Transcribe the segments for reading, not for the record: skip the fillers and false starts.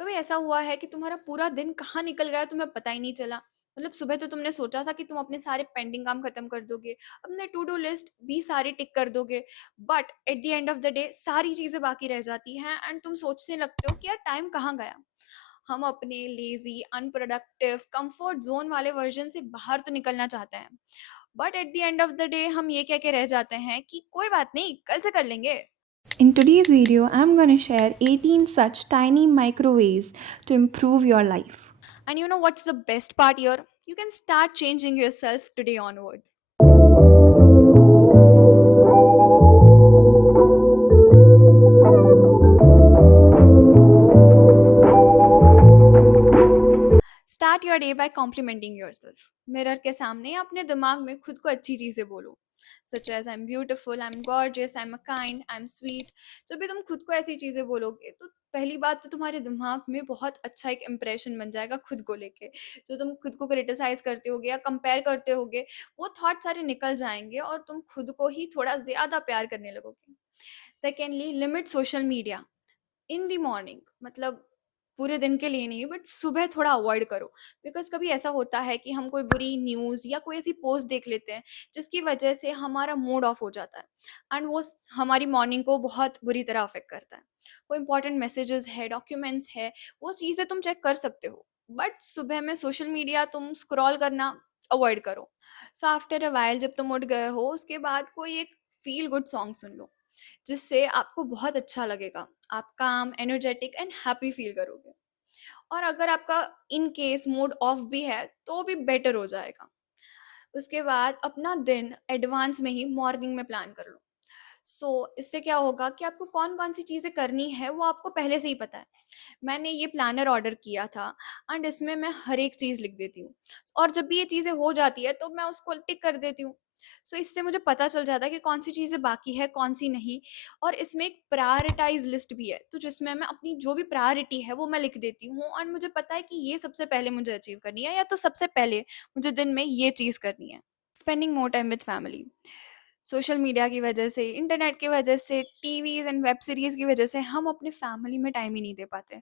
कभी ऐसा हुआ है कि तुम्हारा पूरा दिन कहाँ निकल गया तुम्हें पता ही नहीं चला? मतलब सुबह तो तुमने सोचा था कि तुम अपने सारे पेंडिंग काम खत्म कर दोगे, अपने टू डू लिस्ट भी सारी टिक कर दोगे, but at the end of the day सारी चीजें बाकी रह जाती हैं एंड तुम सोचने लगते हो कि यार टाइम कहाँ गया। हम अपने लेजी अनप्रोडक्टिव कंफर्ट जोन वाले वर्जन से बाहर तो निकलना चाहते हैं, but at the end of the day हम ये कह के रह जाते हैं कि कोई बात नहीं, कल से कर लेंगे। In today's video, I'm going to share 18 such tiny micro ways to improve your life. And you know what's the best part here? You can start changing yourself today onwards. Start your day by complimenting yourself. Mirror के सामने अपने दिमाग में खुद को अच्छी चीजें बोलो, such as I am beautiful, I am gorgeous, I am kind, I am sweet. जब भी तुम खुद को ऐसी चीजें बोलोगे तो पहली बात तो तुम्हारे दिमाग में बहुत अच्छा एक इम्प्रेशन बन जाएगा खुद को लेके। जो तुम खुद को क्रिटिसाइज करते होगे या कंपेयर करते होगे, वो थॉट सारे निकल जाएंगे और तुम खुद को ही थोड़ा ज्यादा प्यार करने लगोगे। सेकेंडली, लिमिट सोशल मीडिया इन दी मॉर्निंग। मतलब पूरे दिन के लिए नहीं, बट सुबह थोड़ा अवॉइड करो। बिकॉज कभी ऐसा होता है कि हम कोई बुरी न्यूज़ या कोई ऐसी पोस्ट देख लेते हैं जिसकी वजह से हमारा मूड ऑफ हो जाता है एंड वो हमारी मॉर्निंग को बहुत बुरी तरह अफेक्ट करता है। कोई इंपॉर्टेंट मैसेजेस है, डॉक्यूमेंट्स है, वो चीज़ें तुम चेक कर सकते हो, बट सुबह में सोशल मीडिया तुम स्क्रॉल करना अवॉइड करो। सो आफ्टर अ वाइल जब तुम उठ गए हो, उसके बाद कोई एक फील गुड सॉन्ग सुन लो जिससे आपको बहुत अच्छा लगेगा। आप काम, एनर्जेटिक एंड हैप्पी फील करोगे। और अगर आपका इन केस मूड ऑफ भी है तो भी बेटर हो जाएगा। उसके बाद अपना दिन एडवांस में ही मॉर्निंग में प्लान कर लो। इससे क्या होगा कि आपको कौन कौन सी चीज़ें करनी है वो आपको पहले से ही पता है। मैंने ये प्लानर ऑर्डर किया था एंड इसमें मैं हर एक चीज़ लिख देती हूँ, और जब भी ये चीज़ें हो जाती है तो मैं उसको टिक कर देती हूँ। इससे मुझे पता चल जाता है कि कौन सी चीज़ें बाकी है, कौन सी नहीं। और इसमें एक प्रायोरिटाइज लिस्ट भी है, तो जिसमें मैं अपनी जो भी प्रायोरिटी है वो मैं लिख देती हूँ और मुझे पता है कि ये सबसे पहले मुझे अचीव करनी है, या तो सबसे पहले मुझे दिन में ये चीज़ करनी है। Spending more time with family. Social media की वजह से, इंटरनेट की वजह से, टीवीज़ एंड वेब सीरीज़ की वजह से हम अपने फैमिली में टाइम ही नहीं दे पाते।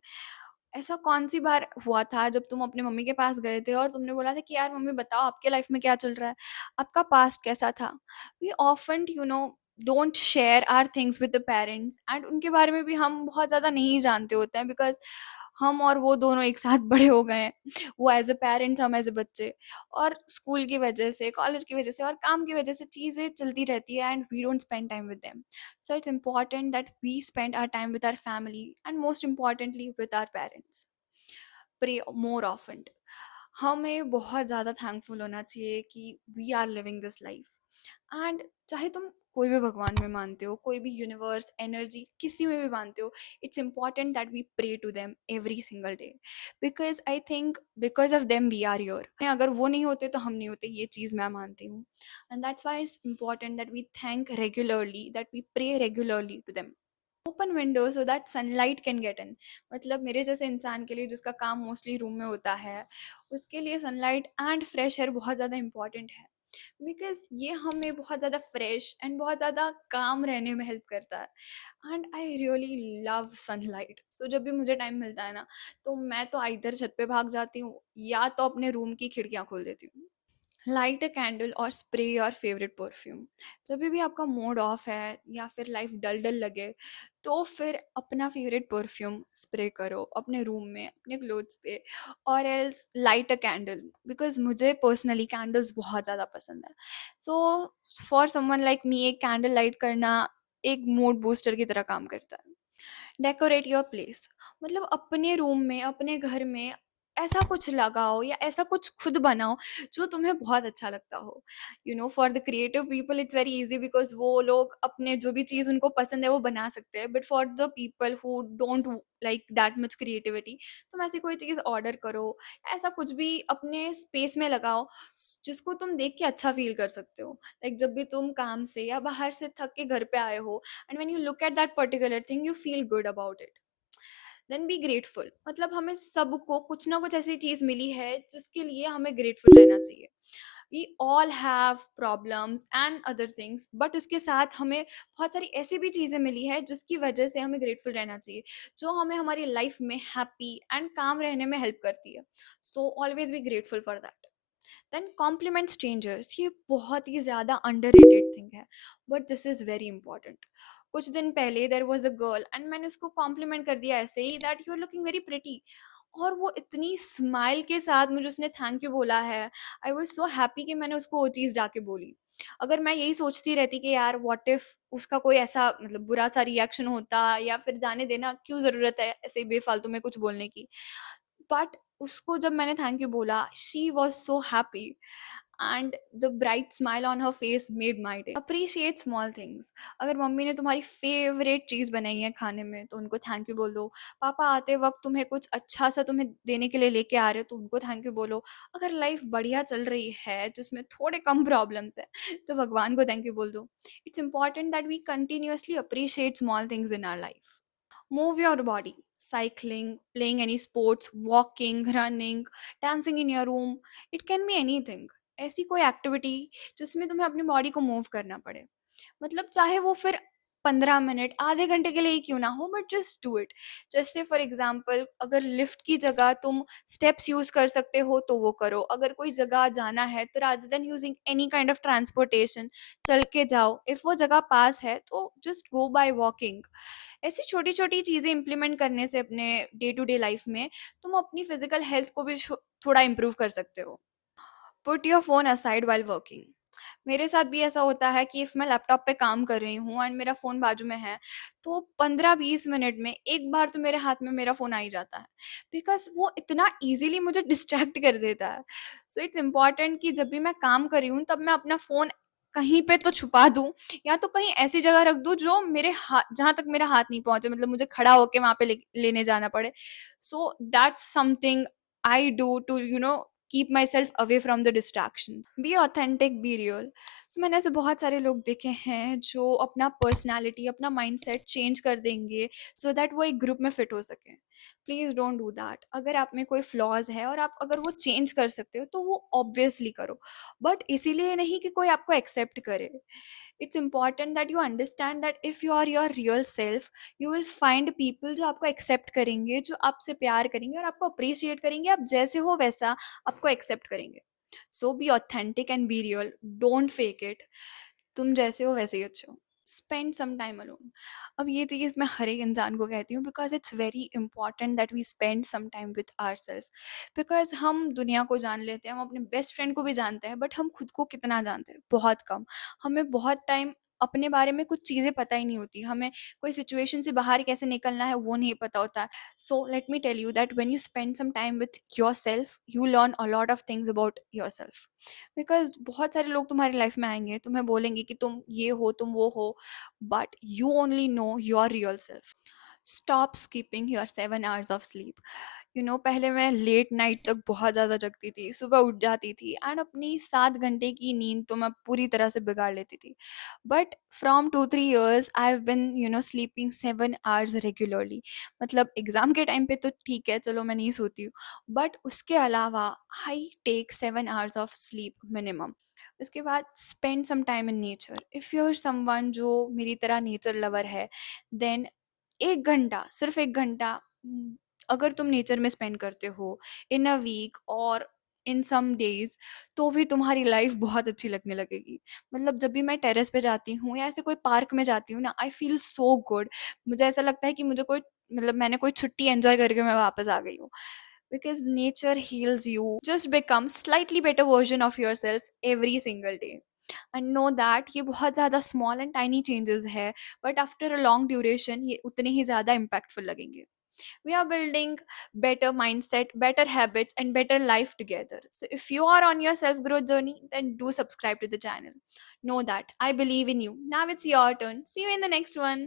ऐसा कौन-सी बार हुआ था जब तुम अपने मम्मी के पास गए थे और तुमने बोला था कि यार मम्मी बताओ आपके लाइफ में क्या चल रहा है? आपका पास्ट कैसा था? We often don't share our things with the parents and उनके बारे में भी हम बहुत ज़्यादा नहीं जानते होते हैं, बिकॉज़ हम और वो दोनों एक साथ बड़े हो गए हैं। वो एज़ अ पेरेंट्स, हम एज़ अ बच्चे। और स्कूल की वजह से, कॉलेज की वजह से और काम की वजह से चीज़ें चलती रहती है and we don't spend time with them. So it's important that we spend our time with our family and most importantly with our parents. Pray more often. हमें बहुत ज़्यादा थैंकफुल होना चाहिए कि we are living this life. And चाहे तुम कोई भी भगवान में मानते हो, कोई भी यूनिवर्स, एनर्जी, किसी में भी मानते हो, it's important that we pray to them every single day. Because I think because of them we are your. अगर वो नहीं होते तो हम नहीं होते, ये चीज़ मैं मानती हूँ। And that's why it's important that we thank regularly, that we pray regularly to them. Open window so that sunlight can get in. मतलब मेरे जैसे इंसान के लिए जिसका काम मोस्टली रूम में होता है, उसके लिए सनलाइट एंड फ्रेश एयर बहुत ज़्यादा इंपॉर्टेंट है। बिकॉज ये हमें बहुत ज़्यादा फ्रेश एंड बहुत ज़्यादा काम रहने में हेल्प करता है। And I really love sunlight. जब भी मुझे टाइम मिलता है ना, तो मैं तो इधर छत पे भाग जाती हूँ या तो अपने रूम की खिड़कियाँ खोल देती हूँ। लाइट अ कैंडल और स्प्रे योर फेवरेट परफ्यूम। जब भी आपका मूड ऑफ है या फिर लाइफ डल डल लगे, तो फिर अपना फेवरेट परफ्यूम स्प्रे करो अपने रूम में, अपने क्लोथ्स पे। और else light a candle, because मुझे पर्सनली कैंडल्स बहुत ज़्यादा पसंद है। So for someone like me, एक कैंडल लाइट करना एक मूड बूस्टर की तरह काम करता है। Decorate your place. मतलब अपने रूम में, अपने घर में ऐसा कुछ लगाओ या ऐसा कुछ खुद बनाओ जो तुम्हें बहुत अच्छा लगता हो। For the creative people it's very easy, because वो लोग अपने जो भी चीज़ उनको पसंद है वो बना सकते हैं, but for the people who don't like that much creativity, तुम ऐसी कोई चीज़ ऑर्डर करो, ऐसा कुछ भी अपने स्पेस में लगाओ जिसको तुम देख के अच्छा फील कर सकते हो। लाइक जब भी तुम काम से या बाहर से थक के घर पे आए हो, and when you look at that particular thing you feel good about it, then be grateful. मतलब हमें सबको कुछ ना कुछ ऐसी चीज़ मिली है जिसके लिए हमें ग्रेटफुल रहना चाहिए। We all have problems and other things, but उसके साथ हमें बहुत सारी ऐसी भी चीज़ें मिली है जिसकी वजह से हमें ग्रेटफुल रहना चाहिए, जो हमें हमारी लाइफ में हैप्पी एंड काम रहने में हेल्प करती है। So always be grateful for that. Then compliment strangers, ये बहुत ही ज़्यादा अंडररेटेड थिंग है, but this is very important. कुछ दिन पहले there was a girl and मैंने उसको कॉम्प्लीमेंट कर दिया ऐसे ही, that you are looking very pretty, और वो इतनी स्माइल के साथ मुझे उसने थैंक यू बोला है। आई वॉज सो हैप्पी कि मैंने उसको वो चीज़ जाके बोली। अगर मैं यही सोचती रहती कि यार व्हाट इफ उसका कोई ऐसा मतलब बुरा सा रिएक्शन होता, या फिर जाने देना, क्यों ज़रूरत है ऐसे बेफालतू में कुछ बोलने की। बट उसको जब मैंने थैंक यू बोला, she was so happy and the bright smile on her face made my day. Appreciate small things. अगर मम्मी ने तुम्हारी फेवरेट चीज़ बनाई है खाने में तो उनको थैंक यू बोल दो। पापा आते वक्त तुम्हें कुछ अच्छा सा तुम्हें देने के लिए लेके आ रहे हो तो उनको थैंक यू बोलो। अगर लाइफ बढ़िया चल रही है जिसमें थोड़े कम प्रॉब्लम्स है तो भगवान को थैंक यू बोल दो। It's important that we continuously appreciate small things in our life. Move your body. Cycling, playing any sports, walking, running, dancing in your room. It can be anything. ऐसी कोई activity जिसमें तुम्हें अपनी body को move करना पड़े, मतलब चाहे वो फिर 15 मिनट आधे घंटे के लिए ही क्यों ना हो, बट जस्ट डू इट। जैसे फॉर एग्जाम्पल अगर लिफ्ट की जगह तुम स्टेप्स यूज कर सकते हो तो वो करो। अगर कोई जगह जाना है तो rather than using any kind of transportation चल के जाओ। इफ वो जगह पास है तो जस्ट गो बाय वॉकिंग। ऐसी छोटी छोटी चीज़ें इंप्लीमेंट करने से अपने डे टू डे लाइफ में तुम अपनी फिजिकल हेल्थ को भी थोड़ा इम्प्रूव कर सकते हो। Put your phone aside while working. मेरे साथ भी ऐसा होता है कि इफ़ मैं लैपटॉप पे काम कर रही हूँ एंड मेरा फ़ोन बाजू में है तो 15-20 मिनट में एक बार तो मेरे हाथ में मेरा फ़ोन आ ही जाता है, बिकॉज वो इतना इजीली मुझे डिस्ट्रैक्ट कर देता है। सो इट्स इम्पॉर्टेंट कि जब भी मैं काम कर रही हूँ तब मैं अपना फ़ोन कहीं पे तो छुपा दूँ, या तो कहीं ऐसी जगह रख दूँ जो मेरे हाथ जहाँ तक मेरा हाथ नहीं पहुँचे, मतलब मुझे खड़ा होके वहाँ पे लेने जाना पड़े। So that's something I do to keep myself away from the distraction. Be authentic, be real. So मैंने ऐसे बहुत सारे लोग देखे हैं जो अपना पर्सनालिटी अपना माइंडसेट चेंज कर देंगे सो दैट वो एक ग्रुप में फिट हो सके। Please don't do that. अगर आप में कोई फ्लॉज है और आप अगर वो चेंज कर सकते हो तो वो ऑब्वियसली करो, बट इसीलिए नहीं कि कोई आपको एक्सेप्ट करे। It's important that you understand that if you are your real self you will find people जो आपको एक्सेप्ट करेंगे, जो आपसे प्यार करेंगे और आपको अप्रिशिएट करेंगे। आप जैसे हो वैसा आपको एक्सेप्ट करेंगे। So be authentic and be real, don't fake it. तुम जैसे हो वैसे ही अच्छे हो। Spend some time alone. अब ये चीज़ मैं हर एक इंसान को कहती हूँ because it's very important that we spend some time with our self. Because हम दुनिया को जान लेते हैं, हम अपने बेस्ट फ्रेंड को भी जानते हैं, बट हम खुद को कितना जानते हैं? बहुत कम। हमें बहुत टाइम अपने बारे में कुछ चीज़ें पता ही नहीं होती, हमें कोई सिचुएशन से बाहर कैसे निकलना है वो नहीं पता होता है। So let me tell you that when you spend some time with yourself you learn a lot of things about yourself. Because बहुत सारे लोग तुम्हारी लाइफ में आएंगे, तुम्हें बोलेंगे कि तुम ये हो तुम वो हो, but you only know your real self. Stop skipping your 7 hours of sleep. पहले मैं लेट नाइट तक बहुत ज़्यादा जगती थी, सुबह उठ जाती थी एंड अपनी 7 घंटे की नींद तो मैं पूरी तरह से बिगाड़ लेती थी। But from 2-3 years I have been sleeping 7 hours regularly. मतलब एग्ज़ाम के टाइम पे तो ठीक है, चलो मैं नहीं सोती हूँ, बट उसके अलावा I take 7 hours of sleep minimum. उसके बाद spend some time in nature. If you are someone जो मेरी तरह नेचर लवर है, देन 1 घंटा, सिर्फ 1 घंटा अगर तुम नेचर में स्पेंड करते हो इन अ वीक और इन सम डेज, तो भी तुम्हारी लाइफ बहुत अच्छी लगने लगेगी। मतलब जब भी मैं टेरेस पे जाती हूँ या ऐसे कोई पार्क में जाती हूँ ना, आई फील सो गुड। मुझे ऐसा लगता है कि मुझे कोई मतलब मैंने कोई छुट्टी एंजॉय करके मैं वापस आ गई हूँ। Because nature heels you. Just become slightly better version of your self every single day and know that ये बहुत ज़्यादा स्मॉल एंड टाइनी चेंजेस है, but after a long duration ये उतने ही ज़्यादा इम्पैक्टफुल लगेंगे। We are building better mindset, better habits, and better life together. So, if you are on your self growth journey, then do subscribe to the channel. Know that I believe in you. Now it's your turn. See you in the next one.